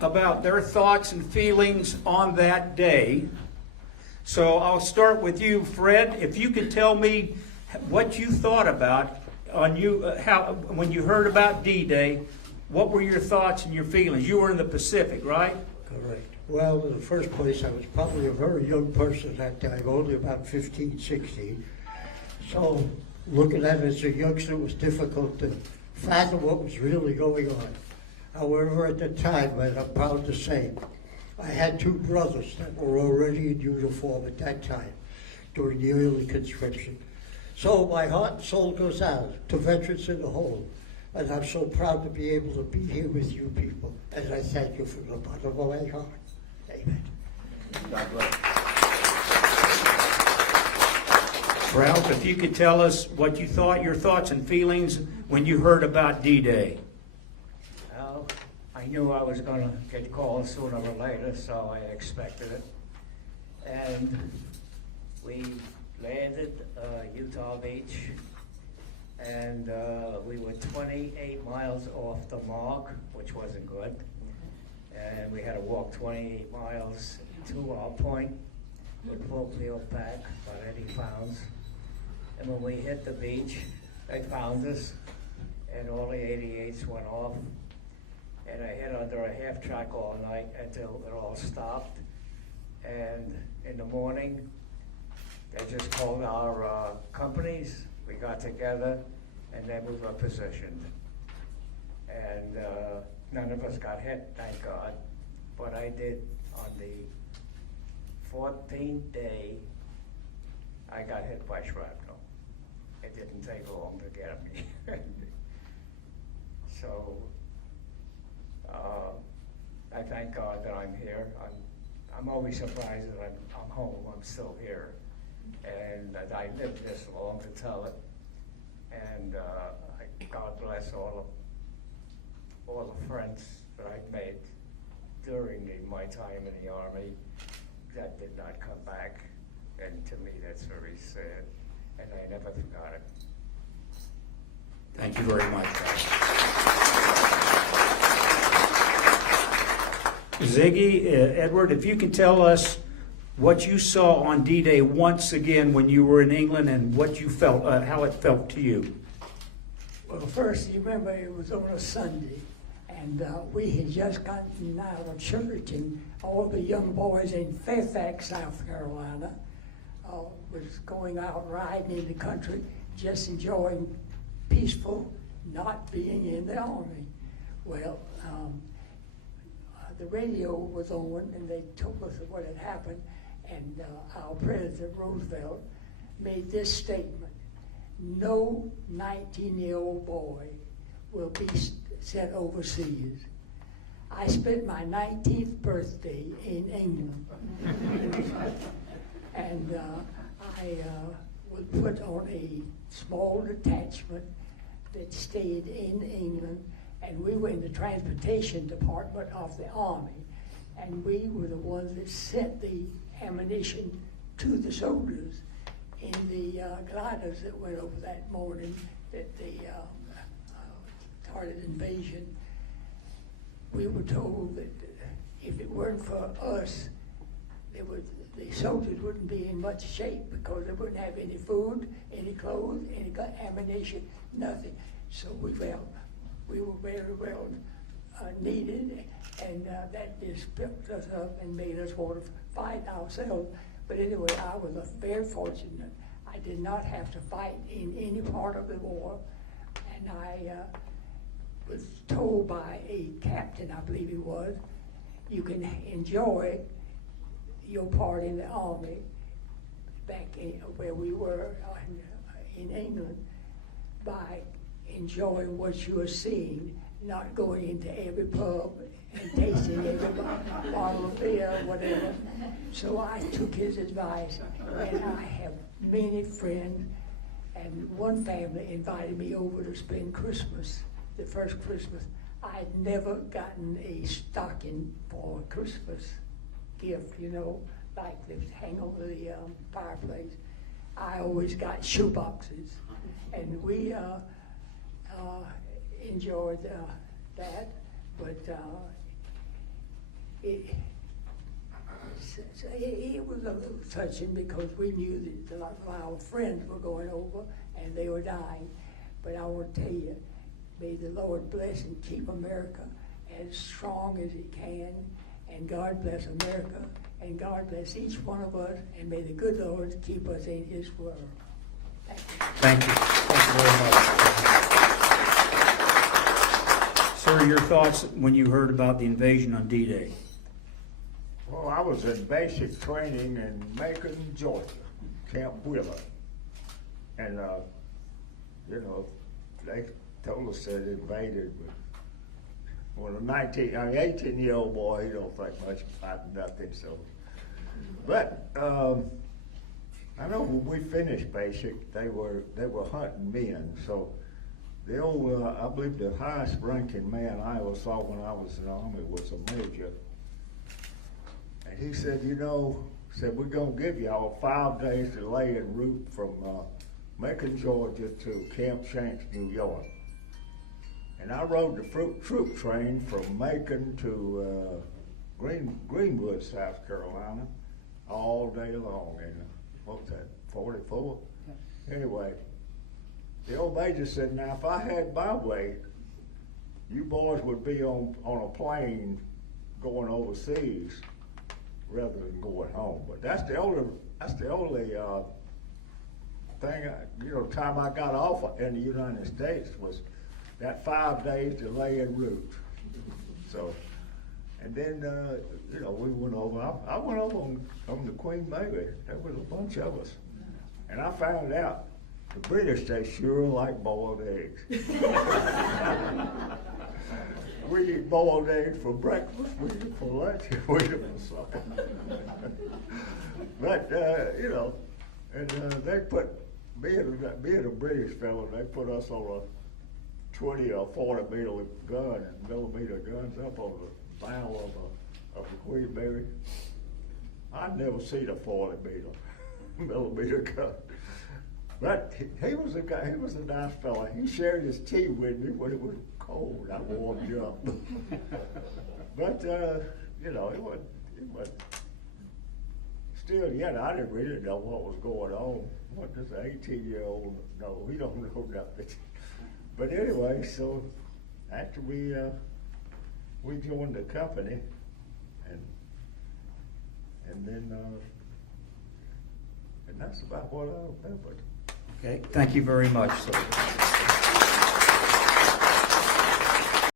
about their thoughts and feelings on that day. So I'll start with you, Fred. If you could tell me what you thought about how when you heard about D-Day, what were your thoughts and your feelings? You were in the Pacific, right? Correct. Well, in the first place, I was probably a very young person at that time, only about 15, 16. So looking at it as a youngster, it was difficult to fathom what was really going on. However, at the time, and I'm proud to say, I had two brothers that were already in uniform at that time during the early conscription. So my heart and soul goes out to veterans in the whole. And I'm so proud to be able to be here with you people. And I thank you from the bottom of my heart. Amen. God bless. Ralph, if you could tell us what you thought, your thoughts and feelings when you heard about D-Day. Well, I knew I was going to get called sooner or later, so I expected it. And we landed Utah Beach, and we were 28 miles off the mark, which wasn't good. And we had to walk 28 miles to our point with full field pack, about 80 pounds. And when we hit the beach, they found us, and all the 88s went off. And I hit under a half track all night until it all stopped. And in the morning, they just called our companies. We got together, and then we were positioned. And none of us got hit, thank God. But I did on the 14th day, I got hit by shrapnel. It didn't take long to get me. So I thank God that I'm here. I'm always surprised that I'm home. I'm still here, and that I lived this long to tell it. And God bless all the friends that I've made during my time in the Army that did not come back. And to me, that's very sad, and I never forgot it. Thank you very much, Ziggy, Edward, if you can tell us what you saw on D-Day once again when you were in England and what you felt, how it felt to you. Well, first, you remember it was on a Sunday, and we had just gotten out of church, and all the young boys in Fairfax, South Carolina, was going out riding in the country, just enjoying peaceful, not being in the Army. Well, the radio was on, and they told us what had happened, and our President Roosevelt made this statement: no 19-year-old boy will be sent overseas. I spent my 19th birthday in England, and I was put on a small detachment that stayed in England, and we were in the transportation department of the Army, and we were the ones that sent the ammunition to the soldiers in the gliders that went over that morning that the started invasion. We were told that if it weren't for us, the soldiers wouldn't be in much shape because they wouldn't have any food, any clothes, any ammunition, nothing. So we were very well needed, and that just built us up and made us want to fight ourselves. But anyway, I was very fortunate. I did not have to fight in any part of the war, and I was told by a captain, I believe he was, you can enjoy your part in the Army back where we were in England by enjoying what you are seeing, not going into every pub and tasting every bottle of beer or whatever. So I took his advice, and I have many friends, and one family invited me over to spend Christmas, the first Christmas. I'd never gotten a stocking for a Christmas gift, like they hang over the fireplace. I always got shoe boxes, and we enjoyed that. But it was a little touching because we knew that a lot of our friends were going over and they were dying. But I will tell you, may the Lord bless and keep America as strong as He can. And God bless America. And God bless each one of us. And may the good Lord keep us in His word. Thank you. Thank you very much. Sir, your thoughts when you heard about the invasion on D-Day? Well, I was in basic training in Macon, Georgia, Camp Wheeler. And, you know, they told us they invaded. Well, a 18-year-old boy, he don't think much about nothing, so. But, I know when we finished basic, they were hunting men, so the old, I believe the highest ranking man I ever saw when I was in the Army was a major. And he said, you know, we're gonna give y'all 5 days to lay en route from Macon, Georgia to Camp Shanks, New York. And I rode the troop train from Macon to Greenwood, South Carolina, all day long. And what was that, 44? Anyway, the old major said, now if I had my way, you boys would be on a plane going overseas rather than going home. But that's the only thing, time I got off in the United States was that 5 days delay en route. So, and then, we went over. I went over on the Queen Mary. There was a bunch of us. And I found out the British, they sure like boiled eggs. We eat boiled eggs for breakfast, we eat for lunch, we eat for supper. But, and they put, being a British fellow, they put us on a 20 or 40 millimeter guns up on the bow of the Queen Mary. I'd never seen a 40 millimeter gun. But he was a guy, he was a nice fella. He shared his tea with me when it was cold. I warmed you up. But, it was still yet, I didn't really know what was going on. What does an 18-year-old know? He don't know nothing. But anyway, so after we joined the company, and then and that's about what I remembered. Okay, thank you very much, sir.